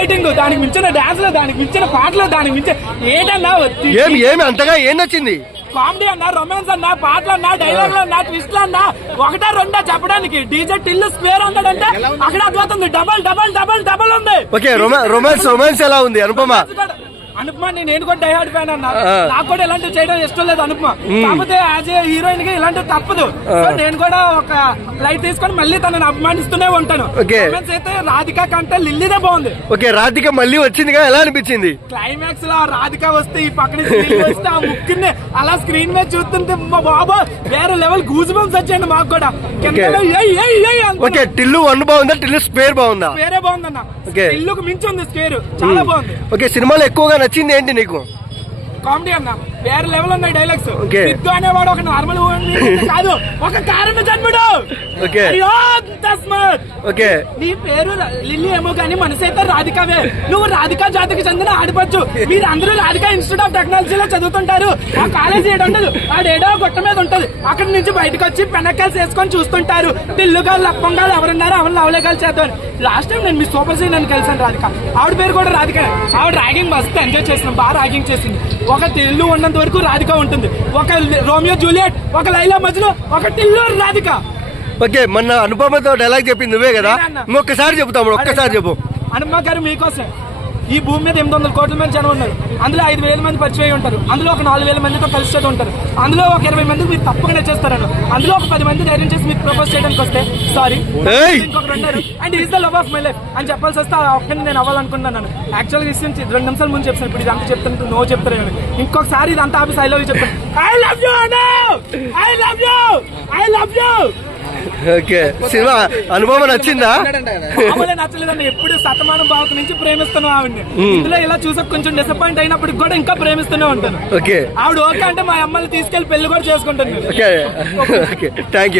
Fighting, దానికి మించిన dance లో, దానికి మించిన పాటలు, దానికి మించిన ఏదన్నా ఏమి అంతగా ఏం నచ్చింది? కామెడీ అన్నా, రొమాన్స్ అన్నా, పాటలు అన్నా, డైలాగ్లు అన్నా, ట్విస్ట్లు అన్నా, ఒకటా రెండా చెప్పడానికి. డీజే టిల్లు స్క్వేర్ అన్నాడంటే అక్కడ అద్భుతుంది. డబల్ డబల్ డబల్ డబల్ ఉంది. ఓకే, రొమాన్స్ ఎలా ఉంది అనుపమ? అనుపమ నేను కూడా డైహార్డ్ ఫ్యాన్ అన్నా. నాకు కూడా ఇలాంటివి చేయడం ఇష్టం లేదు అనుపమ. కాకపోతే యాజ్ ఏ హీరోయిన్ గా ఇలాంటివి తప్పదు. నేను కూడా ఒక లైట్ తీసుకొని మళ్ళీ తనని అభిమానిస్తూనే ఉంటాను. అయితే రాధిక కంటే లిల్లీదే బాగుంది. ఓకే, రాధిక మళ్ళీ వచ్చిందిగా, ఎలా అనిపించింది? క్లైమాక్స్ లో రాధిక వస్తే, ఈ పక్కన వస్తే ఆ ముక్కుని అలా స్క్రీన్ మీద చూస్తుంటే బాబా వేరే లెవెల్ గూజ్ బంప్స్ వచ్చాయండి మాకు కూడా. ఓకే, టిల్లు 1 బాగుందా, టిల్లు స్క్వేర్ బాగుందా? స్క్వేరే బాగుందన్న. టిల్లుకు మించి ఉంది స్క్వేర్, చాలా బాగుంది. ఓకే, సినిమాలో ఎక్కువగా నచ్చింది ఏంటి నీకు? కామెడీ అన్న, వేరే లెవెల్ ఉన్నాయి డైలాగ్స్. సిద్ధు అనేవాడు ఒక నార్మల్ కాదు, ఒక కారణ జన్ముడు. నీ పేరు లిల్లీ ఏమో కానీ మనసు అయితే రాధికావే. నువ్వు రాధికా జాతికి చెందిన ఆడపచ్చు. మీరు అందరూ రాధికా ఇన్స్టిట్యూట్ ఆఫ్ టెక్నాలజీలో చదువుతుంటారు. ఆ కాలేజీ ఏడుండదు, ఆడేడో గొట్ట మీద ఉంటది. అక్కడి నుంచి బయటకు వచ్చి పెనకాయలు చేసుకొని చూస్తుంటారు. తిల్లుగాలు లప్పంగాలు ఎవరున్నారు, ఎవరు లవలేగాలు చేద్దాం. లాస్ట్ టైం నేను మీ సూపర్ సీన్ అని కలిసాను రాధిక. ఆవిడ పేరు కూడా రాధిక. ఆవిడ ర్యాగింగ్ మస్తు ఎంజాయ్ చేస్తున్నాం, బాగా ర్యాగింగ్ చేసింది. ఒక టిల్లు ఉన్నంత వరకు రాధిక ఉంటుంది, ఒక రోమియో జూలియట్, ఒక లైలా మజ్ను, ఒక టిల్లు రాధిక. ఓకే, మొన్న అనుపమతో డైలాగ్ చెప్పింది నువ్వే కదా, ఇంకొకసారి చెబుతాము. ఒక్కసారి చెప్పు. అనుపమ గారు మీకోసం ఈ భూమి మీద 800 కోట్ల మంది జనం ఉన్నారు. అందులో 5,000 మంది పరిచయం ఉంటారు. అందులో ఒక 4,000 మందితో కలిసి ఉంటారు. అందులో ఒక 20 మందికి మీరు తప్పకుండా చేస్తారని. అందులో ఒక 10 మంది ధైర్యం చేసి మీరు ప్రపోజ్ చేయడానికి వస్తే సారీ ఇంకొకరు ఉన్నారు and is the love of my life అని చెప్పాల్సి వస్తే ఆ ఒక్కరిని నేను అవ్వాలనుకున్నాను. యాక్చువల్ గా విషయం 2 నిమిషాల ముందు చెప్తాను. ఇప్పుడు ఇదంతా చెప్తాను, నో చెప్తారు. ఇంకొకసారి ఇదంతా ఆఫీస్ ఐ లవ్ యూ చెప్తాను. I love you Anu, I love you, I love you. Okay, cinema అనుభవం నచ్చిందా? నచ్చలేదండి. ఎప్పుడు శతమానం భావత నుంచి ప్రేమిస్తాను ఆవిడ్ని. ఇందులో ఇలా చూసా కొంచెం డిసప్పాయింట్ అయినప్పుడు కూడా ఇంకా ప్రేమిస్తూనే ఉంటాను. ఓకే, ఆవిడ ఓకే అంటే మా అమ్మల్ని తీసుకెళ్లి పెళ్లి కూడా చేసుకుంటాను. Okay, thank you.